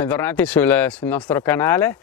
Bentornati sul nostro canale.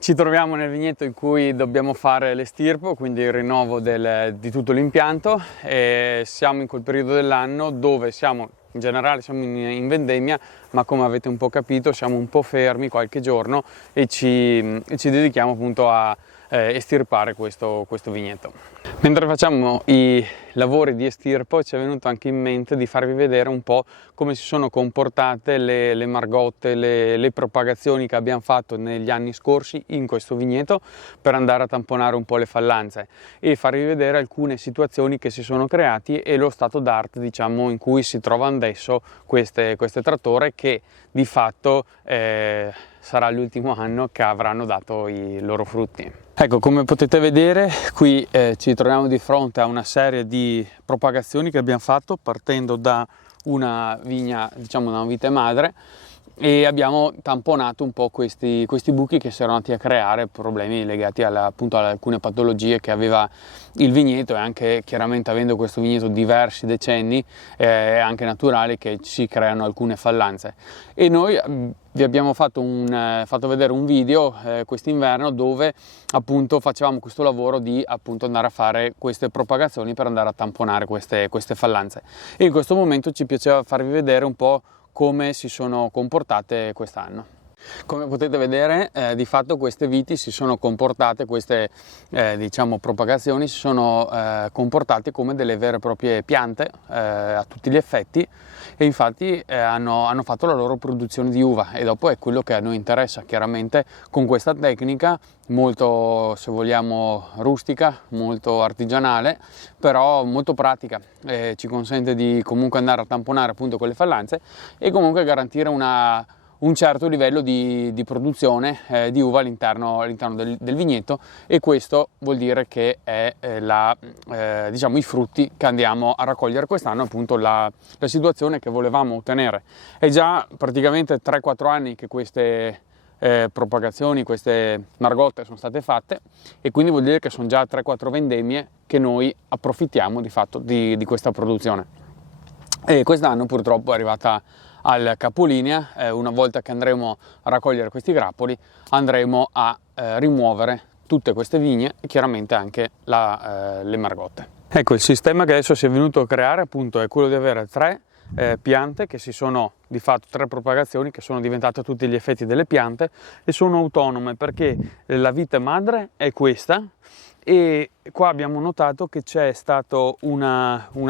Ci troviamo nel vigneto in cui dobbiamo fare l'estirpo, quindi il rinnovo di tutto l'impianto, e siamo in quel periodo dell'anno dove siamo in generale in vendemmia, ma come avete un po' capito siamo un po' fermi qualche giorno e ci dedichiamo appunto a estirpare questo vigneto. Mentre facciamo i lavori di estirpo ci è venuto anche in mente di farvi vedere un po' come si sono comportate le margotte, le propagazioni che abbiamo fatto negli anni scorsi in questo vigneto, per andare a tamponare un po' le fallanze e farvi vedere alcune situazioni che si sono creati e lo stato d'arte, diciamo, in cui si trova adesso queste trattore, che di fatto sarà l'ultimo anno che avranno dato i loro frutti. Ecco, come potete vedere qui ci troviamo di fronte a una serie di propagazioni che abbiamo fatto partendo da una vigna, diciamo da una vite madre, e abbiamo tamponato un po' questi buchi che si erano andati a creare problemi legati appunto ad alcune patologie che aveva il vigneto, e anche chiaramente avendo questo vigneto diversi decenni è anche naturale che si creano alcune fallanze. E noi vi abbiamo fatto vedere un video quest'inverno dove appunto facevamo questo lavoro di appunto andare a fare queste propagazioni per andare a tamponare queste fallanze, e in questo momento ci piaceva farvi vedere un po' come si sono comportate quest'anno. Come potete vedere di fatto queste viti si sono comportate, queste diciamo propagazioni si sono comportate come delle vere e proprie piante a tutti gli effetti, e infatti hanno fatto la loro produzione di uva, e dopo è quello che a noi interessa. Chiaramente con questa tecnica molto, se vogliamo, rustica, molto artigianale, però molto pratica, ci consente di comunque andare a tamponare appunto quelle fallanze e comunque garantire un certo livello di produzione di uva all'interno del vigneto, e questo vuol dire che è diciamo i frutti che andiamo a raccogliere quest'anno, appunto la situazione che volevamo ottenere. È già praticamente 3-4 anni che queste propagazioni, queste margotte sono state fatte, e quindi vuol dire che sono già 3-4 vendemmie che noi approfittiamo di fatto di questa produzione. E quest'anno purtroppo è arrivata al capolinea. Una volta che andremo a raccogliere questi grappoli andremo a rimuovere tutte queste vigne e chiaramente anche le margotte. Ecco, il sistema che adesso si è venuto a creare appunto è quello di avere 3 piante che si sono di fatto 3 propagazioni che sono diventate a tutti gli effetti delle piante, e sono autonome perché la vite madre è questa, e qua abbiamo notato che c'è stato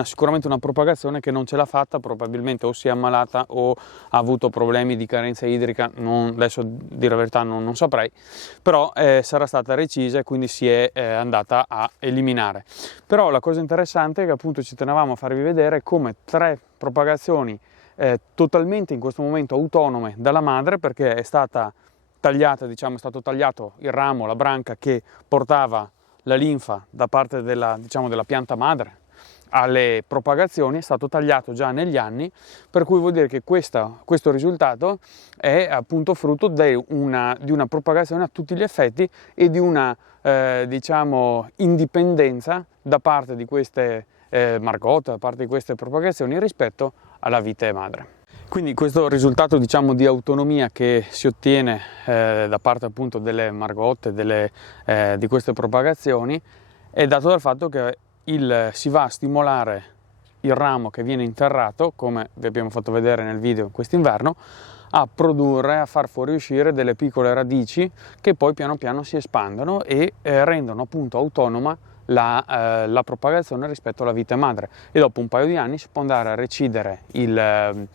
sicuramente una propagazione che non ce l'ha fatta, probabilmente o si è ammalata o ha avuto problemi di carenza idrica, adesso dire la verità non saprei, però sarà stata recisa e quindi si è andata a eliminare. Però la cosa interessante è che appunto ci tenevamo a farvi vedere come 3 propagazioni totalmente in questo momento autonome dalla madre, perché è stata tagliata, diciamo, è stato tagliato il ramo, la branca che portava la linfa da parte della pianta madre alle propagazioni, è stato tagliato già negli anni, per cui vuol dire che questo risultato è appunto frutto di una propagazione a tutti gli effetti e di una diciamo indipendenza da parte di queste margotte, da parte di queste propagazioni rispetto alla vite madre. Quindi questo risultato, diciamo, di autonomia che si ottiene da parte appunto delle margotte, di queste propagazioni, è dato dal fatto che si va a stimolare il ramo che viene interrato, come vi abbiamo fatto vedere nel video quest'inverno, a produrre, a far fuoriuscire delle piccole radici che poi piano piano si espandono e rendono appunto autonoma la propagazione rispetto alla vite madre, e dopo un paio di anni si può andare a recidere il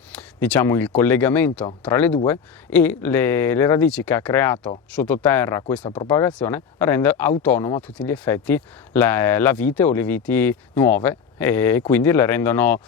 collegamento tra le due, e le radici che ha creato sottoterra questa propagazione rende autonoma a tutti gli effetti la vite o le viti nuove, e quindi le rendono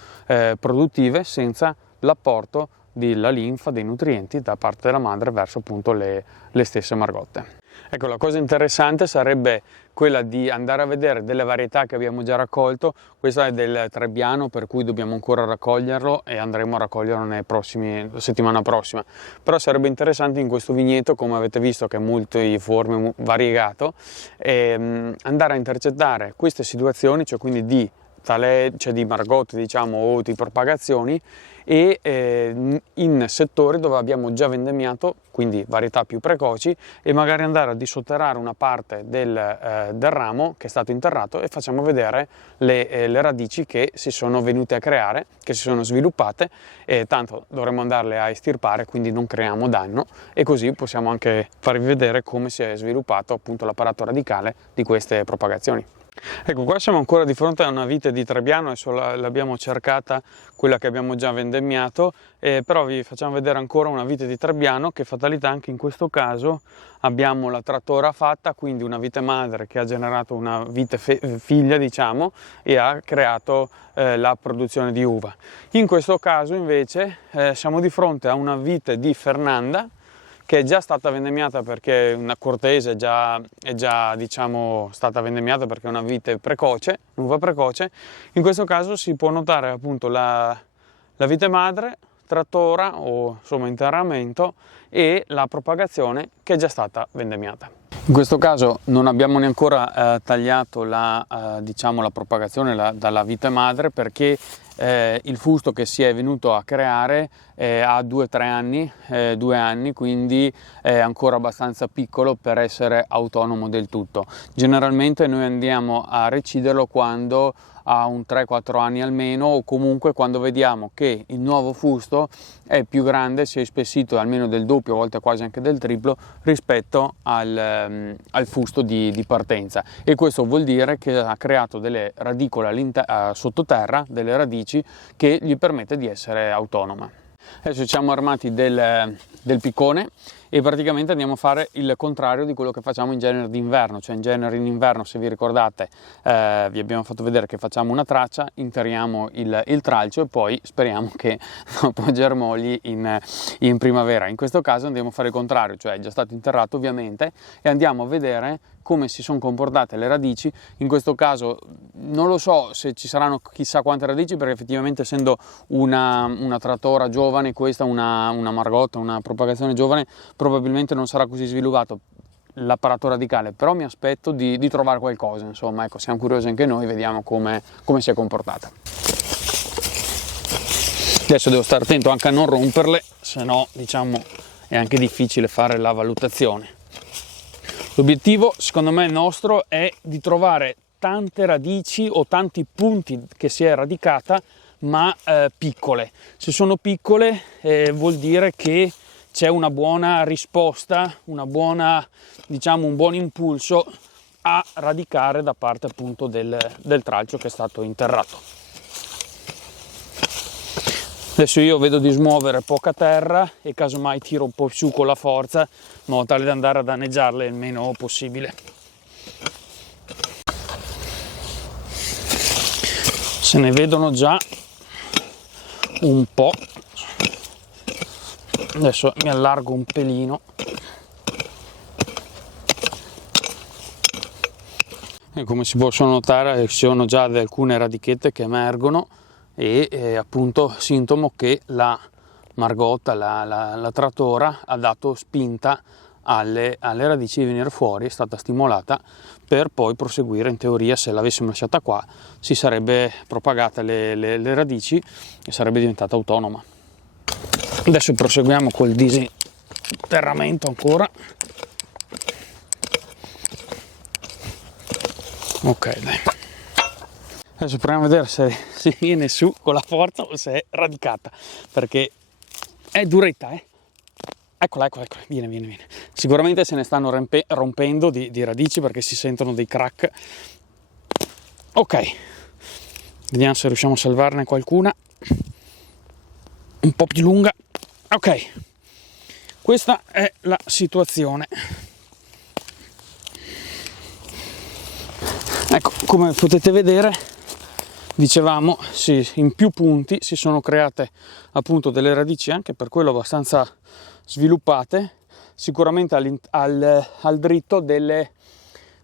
produttive senza l'apporto della linfa, dei nutrienti da parte della madre verso appunto le stesse margotte. Ecco, la cosa interessante sarebbe quella di andare a vedere delle varietà che abbiamo già raccolto. Questo è del Trebbiano, per cui dobbiamo ancora raccoglierlo e andremo a raccoglierlo la settimana prossima. Però sarebbe interessante in questo vigneto, come avete visto che è multiforme, variegato, andare a intercettare queste situazioni, cioè quindi di cioè di margotte diciamo, o di propagazioni, e in settori dove abbiamo già vendemmiato, quindi varietà più precoci, e magari andare a dissotterrare una parte del ramo che è stato interrato e facciamo vedere le radici che si sono venute a creare, che si sono sviluppate, e tanto dovremo andarle a estirpare, quindi non creiamo danno, e così possiamo anche farvi vedere come si è sviluppato appunto l'apparato radicale di queste propagazioni. Ecco, qua siamo ancora di fronte a una vite di Trebbiano, adesso l'abbiamo cercata, quella che abbiamo già vendemmiato, però vi facciamo vedere ancora una vite di Trebbiano. Che fatalità, anche in questo caso abbiamo la trattora fatta, quindi una vite madre che ha generato una vite figlia diciamo, e ha creato la produzione di uva. In questo caso invece siamo di fronte a una vite di Fernanda, che è già stata vendemmiata perché una cortese è già diciamo stata vendemmiata perché è una vite precoce, un'uva precoce. In questo caso si può notare appunto la vite madre, trattora o insomma interramento, e la propagazione che è già stata vendemmiata. In questo caso non abbiamo neanche ancora tagliato diciamo, la propagazione dalla vite madre, perché il fusto che si è venuto a creare ha 2 anni, quindi è ancora abbastanza piccolo per essere autonomo del tutto. Generalmente noi andiamo a reciderlo quando ha un 3-4 anni almeno, o comunque quando vediamo che il nuovo fusto è più grande, si è ispessito almeno del doppio, a volte quasi anche del triplo rispetto al fusto di partenza, e questo vuol dire che ha creato delle radicole sottoterra, delle radici che gli permette di essere autonoma. Adesso ci siamo armati del piccone e praticamente andiamo a fare il contrario di quello che facciamo in genere d'inverno, cioè in genere in inverno, se vi ricordate, vi abbiamo fatto vedere che facciamo una traccia, interiamo il tralcio e poi speriamo che dopo germogli in primavera. In questo caso andiamo a fare il contrario, cioè è già stato interrato ovviamente, e andiamo a vedere come si sono comportate le radici. In questo caso non lo so se ci saranno chissà quante radici, perché effettivamente essendo una trattora giovane, questa una margotta, una propagazione giovane, probabilmente non sarà così sviluppato l'apparato radicale, però mi aspetto di trovare qualcosa, insomma, ecco, siamo curiosi anche noi, vediamo come si è comportata. Adesso devo stare attento anche a non romperle, se no diciamo è anche difficile fare la valutazione. L'obiettivo secondo me nostro è di trovare tante radici o tanti punti che si è radicata, ma piccole. Se sono piccole vuol dire che c'è una buona risposta, un buon impulso a radicare da parte appunto del tralcio che è stato interrato. Adesso io vedo di smuovere poca terra e casomai tiro un po' su con la forza, in modo tale da andare a danneggiarle il meno possibile. Se ne vedono già un po'. Adesso mi allargo un pelino. E come si possono notare ci sono già alcune radichette che emergono, e appunto sintomo che la margotta, la trattora ha dato spinta alle radici di venire fuori, è stata stimolata per poi proseguire. In teoria, se l'avessimo lasciata qua, si sarebbe propagata le radici e sarebbe diventata autonoma. Adesso proseguiamo col disinterramento ancora. Ok, dai. Adesso proviamo a vedere se si viene su con la forza o se è radicata, perché è duretta, Eccola, viene. Sicuramente se ne stanno rompendo di radici, perché si sentono dei crack. Ok, vediamo se riusciamo a salvarne qualcuna un po' più lunga. Ok, questa è la situazione. Ecco, come potete vedere, dicevamo, sì, in più punti si sono create appunto delle radici, anche per quello abbastanza sviluppate, sicuramente al dritto delle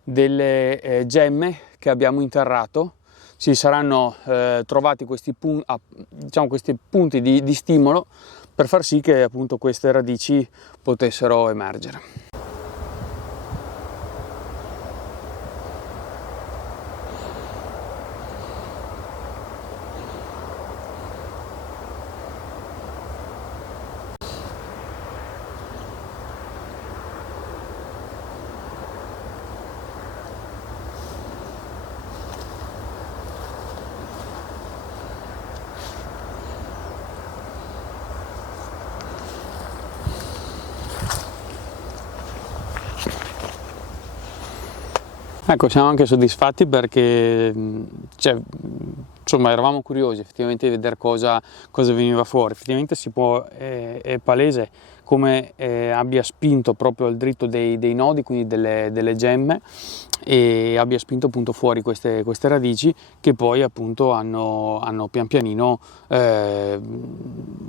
gemme che abbiamo interrato. Si saranno trovati questi punti di stimolo per far sì che appunto queste radici potessero emergere. Ecco, siamo anche soddisfatti perché insomma, eravamo curiosi effettivamente di vedere cosa veniva fuori. Effettivamente è palese come abbia spinto proprio al dritto dei nodi, quindi delle gemme, e abbia spinto appunto fuori queste radici che poi appunto hanno pian pianino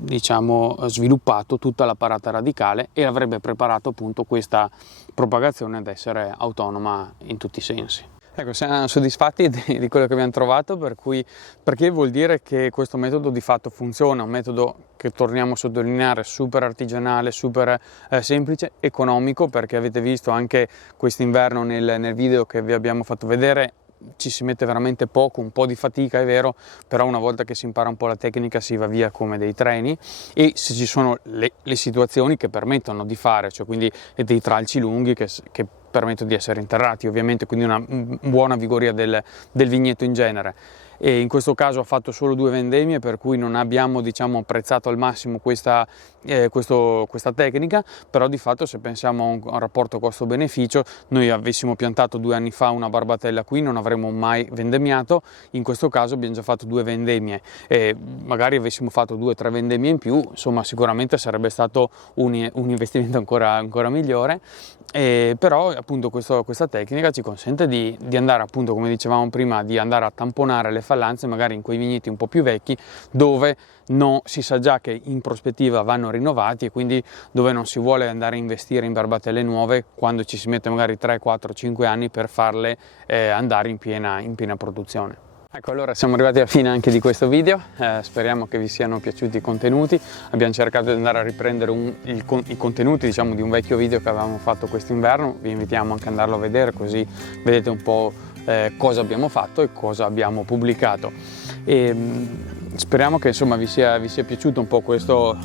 diciamo sviluppato tutta la parata radicale e avrebbe preparato appunto questa propagazione ad essere autonoma in tutti i sensi. Ecco, siamo soddisfatti di quello che abbiamo trovato, perché vuol dire che questo metodo di fatto funziona, un metodo che torniamo a sottolineare super artigianale, super semplice, economico, perché avete visto anche quest'inverno nel video che vi abbiamo fatto vedere, ci si mette veramente poco, un po' di fatica è vero, però una volta che si impara un po' la tecnica si va via come dei treni, e se ci sono le situazioni che permettono di fare, cioè quindi dei tralci lunghi che permettono di essere interrati ovviamente, quindi una buona vigoria del vigneto in genere. E in questo caso ha fatto solo 2 vendemmie, per cui non abbiamo diciamo apprezzato al massimo questa tecnica, però di fatto se pensiamo a un rapporto costo-beneficio, noi avessimo piantato 2 anni fa una barbatella qui non avremmo mai vendemmiato, in questo caso abbiamo già fatto 2 vendemmie e magari avessimo fatto 2 o 3 vendemmie in più, insomma sicuramente sarebbe stato un investimento ancora migliore. Però appunto questa tecnica ci consente di andare appunto, come dicevamo prima, di andare a tamponare le fallanze magari in quei vigneti un po' più vecchi, dove si sa già che in prospettiva vanno rinnovati e quindi dove non si vuole andare a investire in barbatelle nuove quando ci si mette magari 3, 4, 5 anni per farle andare in piena produzione. Ecco, allora siamo arrivati alla fine anche di questo video, speriamo che vi siano piaciuti i contenuti. Abbiamo cercato di andare a riprendere i contenuti diciamo di un vecchio video che avevamo fatto quest'inverno, vi invitiamo anche ad andarlo a vedere così vedete un po' cosa abbiamo fatto e cosa abbiamo pubblicato. Speriamo che insomma vi sia piaciuto un po' questo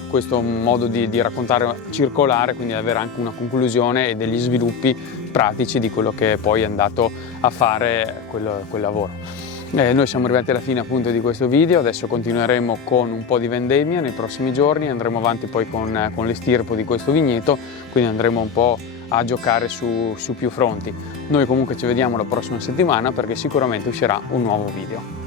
modo di raccontare circolare, quindi avere anche una conclusione e degli sviluppi pratici di quello che poi è andato a fare quel lavoro. Noi siamo arrivati alla fine appunto di questo video, adesso continueremo con un po' di vendemmia nei prossimi giorni, andremo avanti poi con l'estirpo di questo vigneto, quindi andremo un po' a giocare su più fronti. Noi comunque ci vediamo la prossima settimana perché sicuramente uscirà un nuovo video.